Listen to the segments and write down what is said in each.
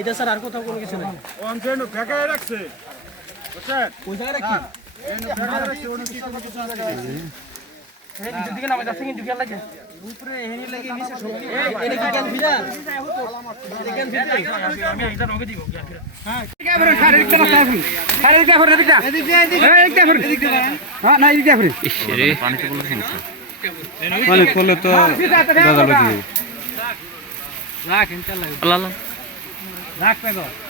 এটা স্যার আর কোথাও কোনো কিছু নেই রাখছে বুঝছেন ওই জায়গাটা কি ফেঁকা রাখছে অন্য কিছু না কিছু জায়গায় আছে।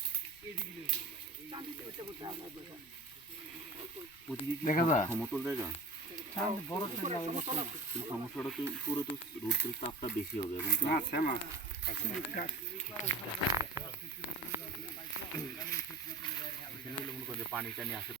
টানি দেখা সমস্যাটা তো তো বেশি হবে এবং না শ্যামা এই যে এই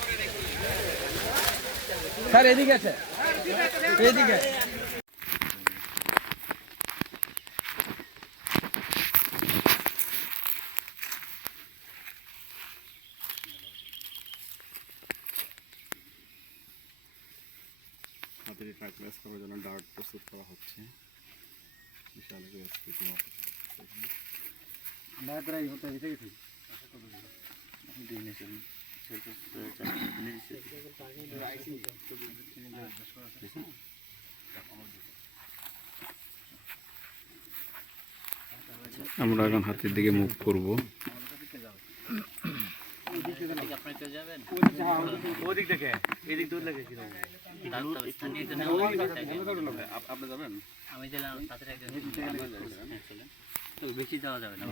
স্যার এদিকে আছে। এদিকে। হাতের ট্রাক ম্যাচ করার জন্য ডার্ট প্রস্তুত করা হচ্ছে। বিশাল একটা স্পিড আমরা এখন হাতের দিকে মুভ করব। একজন বেশি দেওয়া যাবে না।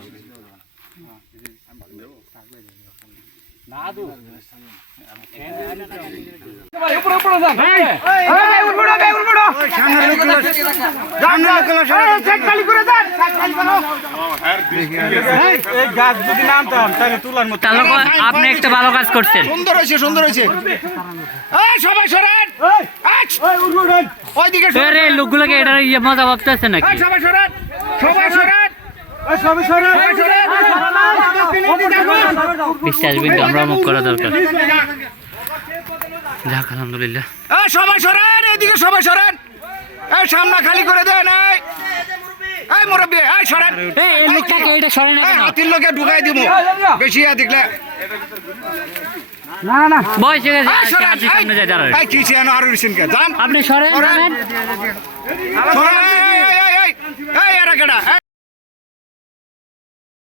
আপনি একটা ভালো কাজ করছেন সুন্দর হয়েছে সুন্দর হয়েছে সবাই সরেন! ওইদিকে লোকগুলোকে এটা ইয়ে মজা ভাবতেছে নাকি সবাই সরেন। সবাই সরেন। সবাই সরেন। বিশ্বাস বিন্দু আমরা মুখ করা দরকার যাক আলহামদুলিল্লাহ এই সবাই সরেন এইদিকে সবাই সরেন এই সামনে খালি করে দেন এই মুরব্বী সরেন এটা হাতির লোকে ঢুকাই দিব বেশি ইয়া দেখলে বয়স হয়ে গেছে সামনে এই কি সিয়ানো আর রিসেন কে জান আপনি সরেন সরেন। এই এই এই এই এই এরা কেডা